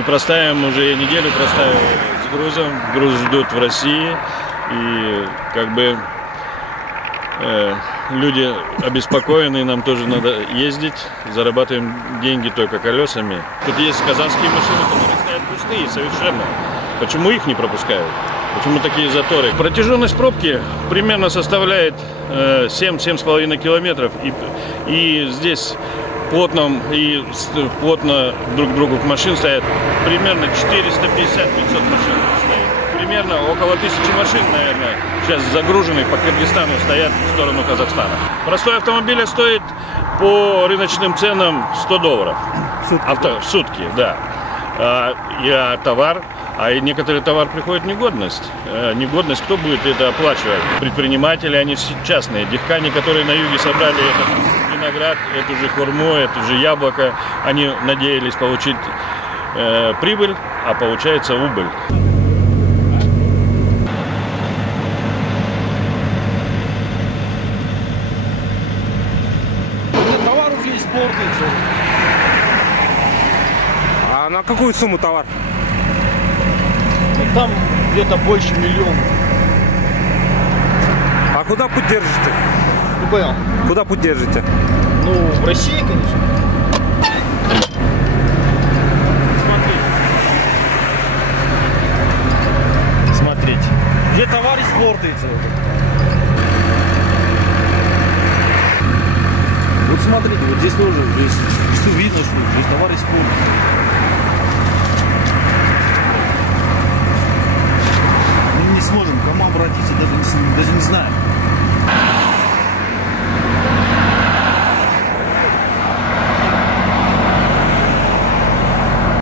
Мы простаиваем уже неделю, простаиваем с грузом. Груз ждут в России. И как бы люди обеспокоены, нам тоже надо ездить. Зарабатываем деньги только колесами. Тут есть казахские машины, которые стоят пустые совершенно. Почему их не пропускают? Почему такие заторы? Протяженность пробки примерно составляет 7-7,5 километров. И здесь плотно друг к другу машин стоят примерно 450-500 машин стоит. Примерно около 1000 машин, наверное, сейчас загруженных по Кыргызстану стоят в сторону Казахстана. Простой автомобиль стоит по рыночным ценам $100 в сутки, да. Товар, некоторый товар приходит в негодность. Негодность, кто будет это оплачивать? Предприниматели, они частные. Дихкани, которые на юге собрали этот виноград, эту же хурму, эту же яблоко, они надеялись получить прибыль, а получается убыль. Товар уже испортился. А на какую сумму товар? Там где-то больше миллиона. А куда путь держите? Не понял. Куда путь держите? Ну, в России, конечно. Смотрите. Где товар испортится. Вот смотрите, вот здесь тоже, здесь все видно, что здесь товар испортится. Мы не сможем к кому обратиться, даже не знаем.